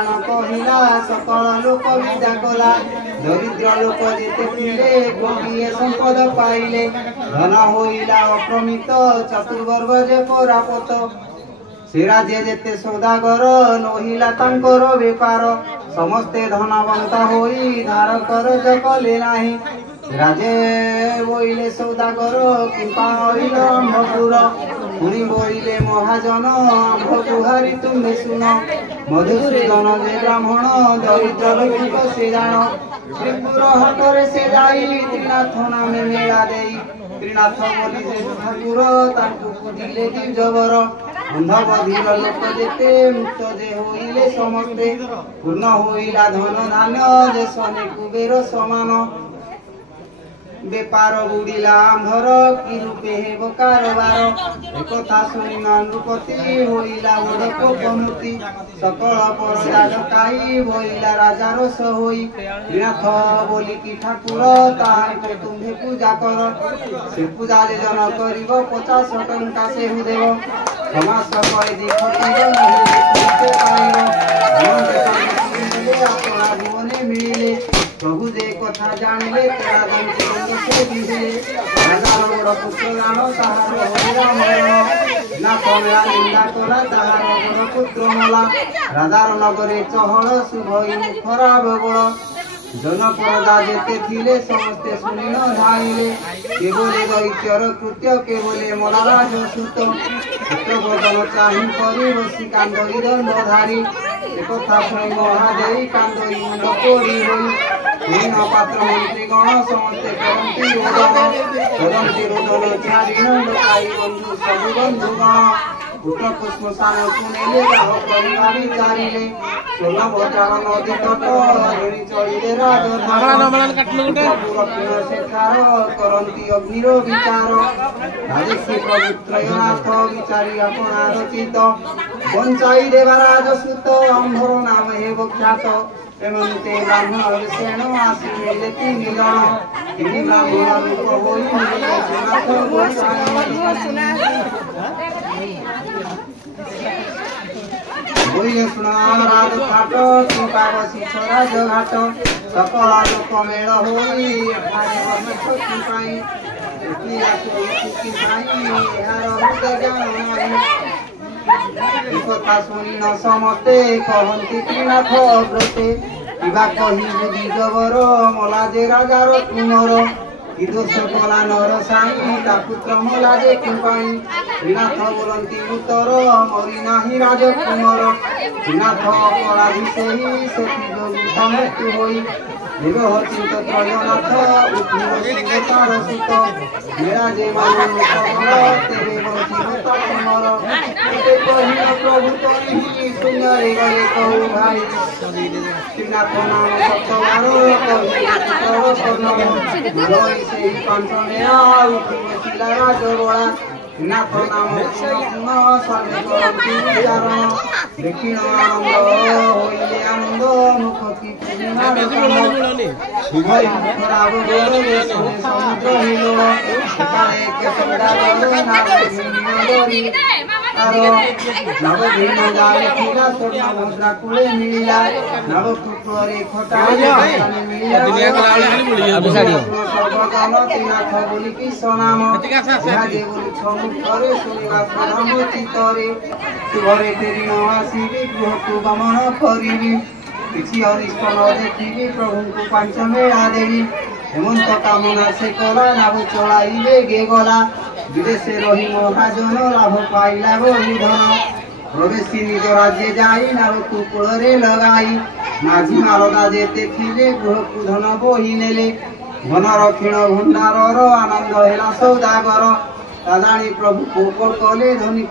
पुराण कहिला सकल लोक विदा कला दरिद्र लोक जेते थिले गोटिए संपद पाइले धन होइला अप्रमित चतुर्वर्ग जे परापत से राज्य जेते सौदागर नहिला तांकर बेपार समस्ते धनवंत होई धार करज कले नाही राजे बोइले सौदागर किंपा हईल अम्भपुर पुणी बोइले महाजन आम्भ गुहारी तुम्हें सुन मधुसूदन जे ब्राह्मण दरिद्र लोक से जान त्रिपुर हटरे से जाई त्रिनाथ नामे मेला देई त्रिनाथ बोली जे ठाकुर ताकू खुदिले दिजबर अंध बधिर लोक जेते मुक्त जे होइले समस्ते पूर्ण होइला धन धान्य जे सने कुबेर समान बेपार बुड़िला आंधर कि रूपे हेब कारबार एकथा शुणी नृपति होइला ओडक कमुति सकल परजा डकाई भइला राजार सहोई त्रिनाथ बोली कि ठाकुर ताहार तुम्हें पूजा कर से पूजा जे जन करिब 50 टंका से देव समास कहि दिखतिब नहीं पाइब अपना जीवने मिले प्रभु जे कथा जानिले तेरा दंत से दिले हजार बड़ पुत्र जान ताहार होइला मरण ना कमला निंदा कला ताहार बड़ पुत्र मला राजार नगरे चहल शुभई खराब बड़ जनपदा जेते थिले समस्ते सुनिन धाइले केवले दैत्यर कृत्य केवले मलाराज सुत पुत्र बदन चाहि करी बसी कांदई दंडधारी एकथा शुणी महादेवी कांदई मुंड कोरी होई पात्र मंत्री गण समस्ते करती रोदन छाड़ी नई बंधु सब बंधुगण पुत्र पुष्पशान पुनेले राह परिवारी चारिले सोना भचार नदी तट ऋणी चलिले राजधानी शेखार करती अग्निर विचार राजश्री प्रभुत्रयनाथ विचारी अपना रचित बंचाई देवा राजसुत अंधर नाम हे ख्यात एमते ब्राह्मण सेण आसी मिले 3 जन तीन ब्राह्मण रूप होई बोइले सुना राज घाट कृपा बसी स्वराज घाट सकल लोक मेल होई एठारे बसती पाई एकथा शुणी न समस्ते कहती त्रिनाथ व्रते किबा कही बुद्धि जबर मला जे राजार तुमर कि दोष कला नर साई ता पुत्र मला जे किंपाई त्रिनाथ बोलती उत्तर मरी नाही राजकुमार त्रिनाथ अपराधी सेही सेठी जोगु समृत्यु होई निरह चिंत त्रयनाथ उठिव तार सुत मेरा जे मानु तेरे बंचिव तमर ते कहिन प्रभु तोहि सुंदर गले कहू भाई त्रिनाथ नाम सतवार कहि कर्ण लई सेही पांचमेया उठिव शिला राजबोला नाथ नाम कृष्ण सर्वे करती चारण दक्षिण आनंद होइले आनंद मुख की शुभई खराब बोले समुद्र हिलो काले के सदा बोले नारी नव दिन जाए खिला सोना मुद्रा कुले मिला नव कुकुरे खटा सर्वजन त्रिनाथ बोली की सनाम जे बोली छमुखरे सुनिवा प्रधान चित्तरे शुभरे तेरी न आसीबी गृहକୁ गमन करिबी किछि अनिष्ट न देखिबी प्रभुଙ୍କୁ पंचमेळा देवी हेमंत कामना से कला नाव चलाइबे गे गला विदेशे रही महाजन लाभ पाइला बोली धन प्रवेशी निज राज्य जाई नावକୁ कूଳରେ लगाई माझी मालदा जेते थिले गृहକୁ धन बोही नेले धन रक्षिण भंडारर आनंद हेला सौदागर तादाणी प्रभु कोप कले धनी